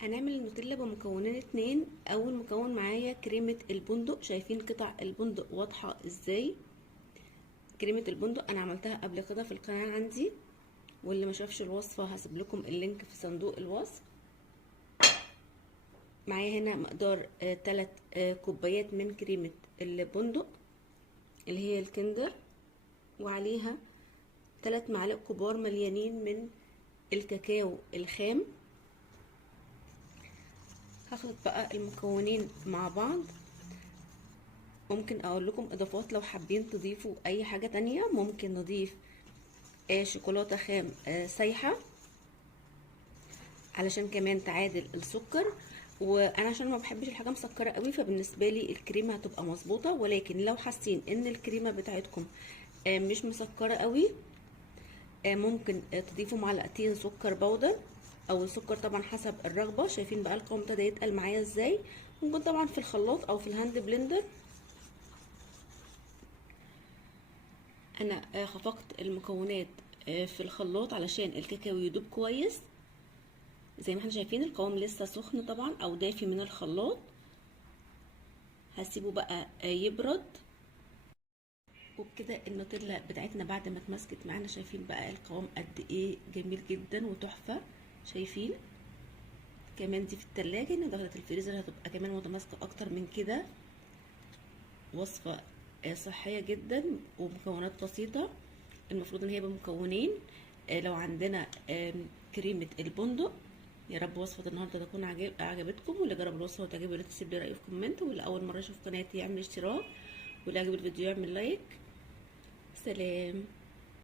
هنعمل النوتيلا بمكونين اتنين. اول مكون معايا كريمة البندق، شايفين قطع البندق واضحة ازاي؟ كريمة البندق انا عملتها قبل كده في القناة عندي، واللي ما شافش الوصفة هسيب لكم اللينك في صندوق الوصف. معايا هنا مقدار 3 كوبايات من كريمة البندق اللي هي الكندر، وعليها 3 معالق كبار مليانين من الكاكاو الخام. هخلط بقى المكونين مع بعض. ممكن اقول لكم اضافات لو حابين تضيفوا اي حاجة تانية، ممكن نضيف شوكولاتة خام سايحة علشان كمان تعادل السكر. وانا عشان ما بحبش الحاجة مسكرة قوي، فبالنسبة لي الكريمة هتبقى مظبوطة. ولكن لو حاسين ان الكريمة بتاعتكم مش مسكرة قوي، ممكن تضيفوا معلقتين سكر بودر او السكر طبعا حسب الرغبة. شايفين بقى القوام ابتدى يتقل معايا ازاي؟ ممكن طبعا في الخلاط او في الهاند بلندر. انا خفقت المكونات في الخلاط علشان الكاكاو يدوب كويس. زي ما احنا شايفين القوام لسه سخن طبعا او دافي من الخلاط. هسيبه بقى يبرد. وبكده النوتيلا بتاعتنا بعد ما اتمسكت معانا، شايفين بقى القوام قد ايه جميل جدا وتحفة. شايفين كمان دي في التلاجة، ان دخلت الفريزر هتبقى كمان متماسكة اكتر من كده. وصفة صحية جدا ومكونات بسيطة. المفروض ان هي بمكونين. لو عندنا كريمة البندق. يا رب وصفة النهاردة تكون عجبتكم، واللي جرب الوصفة وتعجبه ياريت تسيب لي رأيه في كومنت، واللي أول مرة يشوف قناتي يعمل اشتراك، واللي عجب الفيديو يعمل لايك. سلام.